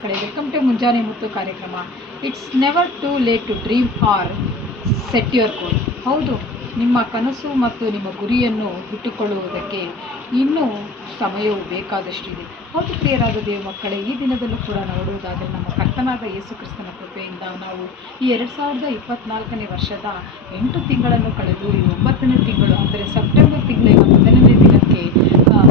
ಕಡೆ welcome to ಮುಂಜಾನೆ ಮುತ್ತು ಕಾರ್ಯಕ್ರಮ. It's never too late to dream or set your goal ಹೌದು, ನಿಮ್ಮ ಕನಸು ಮತ್ತು ನಿಮ್ಮ ಗುರಿಯನ್ನು ಇಟ್ಟುಕೊಳ್ಳುವುದಕ್ಕೆ ಇನ್ನೂ ಸಮಯವು ಬೇಕಾದಷ್ಟಿದೆ. ಹೌದು ಪ್ರಿಯರಾದ ದೇವ ಮಕ್ಕಳೇ, ಈ ದಿನದಲ್ಲೂ ಕೂಡ ನೋಡುವುದಾದರೆ ನಮ್ಮ ಕರ್ತನಾದ ಯೇಸು ಕ್ರಿಸ್ತನ ಕೃಪೆಯಿಂದ ನಾವು ಈ ಎರಡು ಸಾವಿರದ ಇಪ್ಪತ್ನಾಲ್ಕನೇ ವರ್ಷದ ಎಂಟು ತಿಂಗಳನ್ನು ಕಳೆದು, ಈ ಒಂಬತ್ತನೇ ತಿಂಗಳು, ಅಂದರೆ ಸೆಪ್ಟೆಂಬರ್ ತಿಂಗಳಿನ ಮೊದಲನೇ ದಿನಕ್ಕೆ ಆ,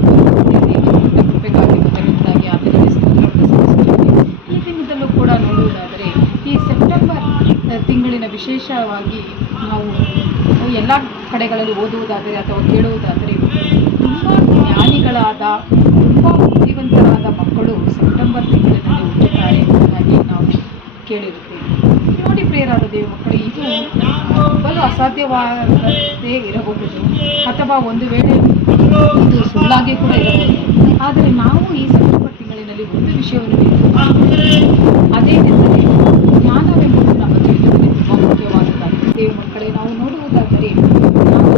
ದೇವರು ಕೊಟ್ಟ ಕೃಪೆಗಾಗಿ ಮೊದಲನೇದಾಗಿ ಆತನಿಗೆ ಸ್ತೋತ್ರವನ್ನು ಸಲ್ಲಿಸುತ್ತೇವೆ ಈ ದಿನದಲ್ಲೂ ಕೂಡ ನೋಡುವುದಾದರೆ ಈ ಸೆಪ್ಟೆಂಬರ್ ಆ, ತಿಂಗಳಿನ ವಿಶೇಷವಾಗಿ ನಾವು ಎಲ್ಲ ಕಡೆಗಳಲ್ಲಿ ಓದುವುದಾದರೆ ಅಥವಾ ಕೇಳುವುದಾದರೆ ತುಂಬ ಜ್ಞಾನಿಗಳಾದ, ತುಂಬ ಬುದ್ಧಿವಂತರಾದ ಮಕ್ಕಳು ಸೆಪ್ಟೆಂಬರ್ ತಿಂಗಳಿನಲ್ಲಿ ಹುಟ್ಟುತ್ತಾರೆ ಎಂಬುದಾಗಿ ನಾವು ಕೇಳಿರುತ್ತೇವೆ. ನೋಡಿ ಪ್ರೇರಾದ ದೇವ ಮಕ್ಕಳು, ಇದು ಬಲು ಅಸಾಧ್ಯವಾಗದೇ ಇರಬಹುದು. ಅಥವಾ ಒಂದು ವೇಳೆ ಇದು ಸುಳ್ಳಾಗಿ ಕೂಡ ಇರಬಹುದು. ಆದರೆ ನಾವು ಈ ಸೆಪ್ಟೆಂಬರ್ ತಿಂಗಳಿನಲ್ಲಿ ಒಂದು ವಿಷಯವನ್ನು. ಅದೇನೆಂದರೆ ಜ್ಞಾನವೆಂಬುದು ನಮ್ಮ ಜೀವಿತದಲ್ಲಿ ತುಂಬ ಮುಖ್ಯವಾದದ್ದಾಗಿದೆ ದೇವ ಮಕ್ಕಳೇ ನಾವು ನೋಡುವುದಾದರೆ ನಾವು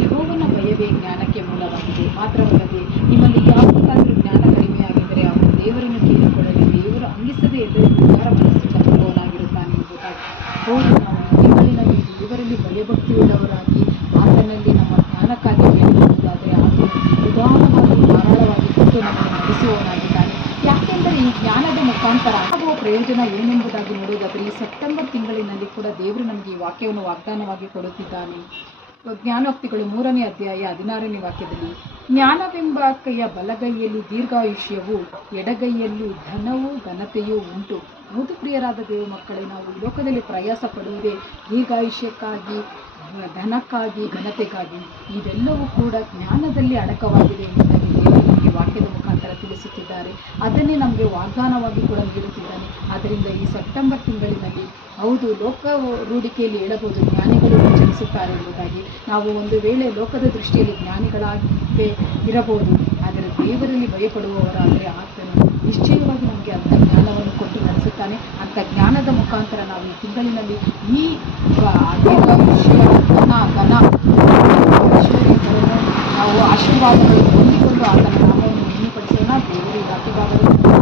ಯೆಹೋವನ ಭಯವೇ ಜ್ಞಾನಕ್ಕೆ ಮೂಲವಾಗಿದೆ ಮಾತ್ರವಲ್ಲದೆ ನಿಮ್ಮಲ್ಲಿ ಯಾವುದಕ್ಕಾದರೂ ಜ್ಞಾನ ಕಡಿಮೆಯಾಗಿದ್ದರೆ ಅವನು ದೇವರನ್ನು ಕೇಳಿಕೊಳ್ಳಲಿ, ದೇವರು ಅಂಗಿಸದೇ ಇದ್ದರೆ ಉದಾರ ಮನಸ್ಸು ಚಂದ್ರವನಾಗಿರುತ್ತಾನೆ ಎಂಬುದಾಗಿ ಹೌದು, ನಾವು ದೇವರಿನಲ್ಲಿ ದೇವರಲ್ಲಿ ಭಯಭಕ್ತಿಯುಳ್ಳವರಾಗಿ ಆತನಲ್ಲಿ ನಮ್ಮ ಜ್ಞಾನಕ್ಕಾಗಿ ಬೇಡಿಕೊಳ್ಳುವುದಾದರೆ ಆತನು ಉದಾರವಾಗಿ ಧಾರಾಳವಾಗಿ ಕೊಟ್ಟು ನಮ್ಮನ್ನು ನಡೆಸುವವನಾಗಿದ್ದಾನೆ. ಯಾಕೆಂದರೆ ಈ ಜ್ಞಾನದ ಮುಖಾಂತರ ಆಗುವ ಪ್ರಯೋಜನ ಏನೆಂಬುದಾಗಿ ನೋಡುವುದಾದರೆ ಈ ಸೆಪ್ಟೆಂಬರ್ ತಿಂಗಳಿನಲ್ಲಿ ಕೂಡ ದೇವರು ನಮಗೆ ಈ ವಾಕ್ಯವನ್ನು ವಾಗ್ದಾನವಾಗಿ ಕೊಡುತ್ತಿದ್ದಾನೆ. ಜ್ಞಾನೋಕ್ತಿಗಳು ಮೂರನೇ ಅಧ್ಯಾಯ ಹದಿನಾರನೇ ವಾಕ್ಯದಲ್ಲಿ ಜ್ಞಾನವೆಂಬ ಕೈಯ ಬಲಗೈಯಲ್ಲಿ ದೀರ್ಘಾಯುಷ್ಯವೂ ಎಡಗೈಯಲ್ಲಿ ಧನವೂ ಘನತೆಯೂ ಉಂಟು. ಹೌದು ಪ್ರಿಯರಾದ ದೇವ ಮಕ್ಕಳೇ, ನಾವು ಲೋಕದಲ್ಲಿ ಪ್ರಯಾಸ ಪಡುವುದೇ ದೀರ್ಘಾಯುಷ್ಯಕ್ಕಾಗಿ ಧನಕ್ಕಾಗಿ, ಘನತೆಗಾಗಿ. ಇವೆಲ್ಲವೂ ಕೂಡ ಜ್ಞಾನದಲ್ಲಿ ಅಡಕವಾಗಿದೆ ಎಂಬುದಾಗಿ ದೇವರು ನಮಗೆ ವಾಕ್ಯದ ಮುಖಾಂತರ ತಿಳಿಸುತ್ತಿದ್ದಾರೆ. ಅದನ್ನೇ ನಮಗೆ ವಾಗ್ದಾನವಾಗಿ ಕೂಡ ನೀಡುತ್ತಿದ್ದಾನೆ. ಆದ್ದರಿಂದ ಈ ಸೆಪ್ಟೆಂಬರ್ ತಿಂಗಳಿನಲ್ಲಿ ಹೌದು, ಲೋಕ ರೂಢಿಕೆಯಲ್ಲಿ ಹೇಳಬಹುದು, ಜ್ಞಾನಿಗಳು ಗೋಚರಿಸುತ್ತಾರೆ ಎಂಬುದಾಗಿ. ನಾವು ಒಂದು ವೇಳೆ ಲೋಕದ ದೃಷ್ಟಿಯಲ್ಲಿ ಜ್ಞಾನಿಗಳಾಗಿ ಇರಬಹುದು, ಆದರೆ ದೇವರಲ್ಲಿ ಭಯಪಡುವವರಾದರೆ ಆತನು ಮಕ್ಕಳಿನಲ್ಲಿ ಈ ಅನೇಕ ವಿಷಯ ಘನ ಘನ ವಿಷಯಗಳನ್ನು ನಾವು ಆಶೀರ್ವಾದಗಳು ಹೊಂದಿಕೊಂಡು ಆತನ ನಾಮವನ್ನು ಹೆಮ್ಮೆಪಡಿಸೋಣ ದೇವರು ಅತಿಭಾಗದಲ್ಲಿ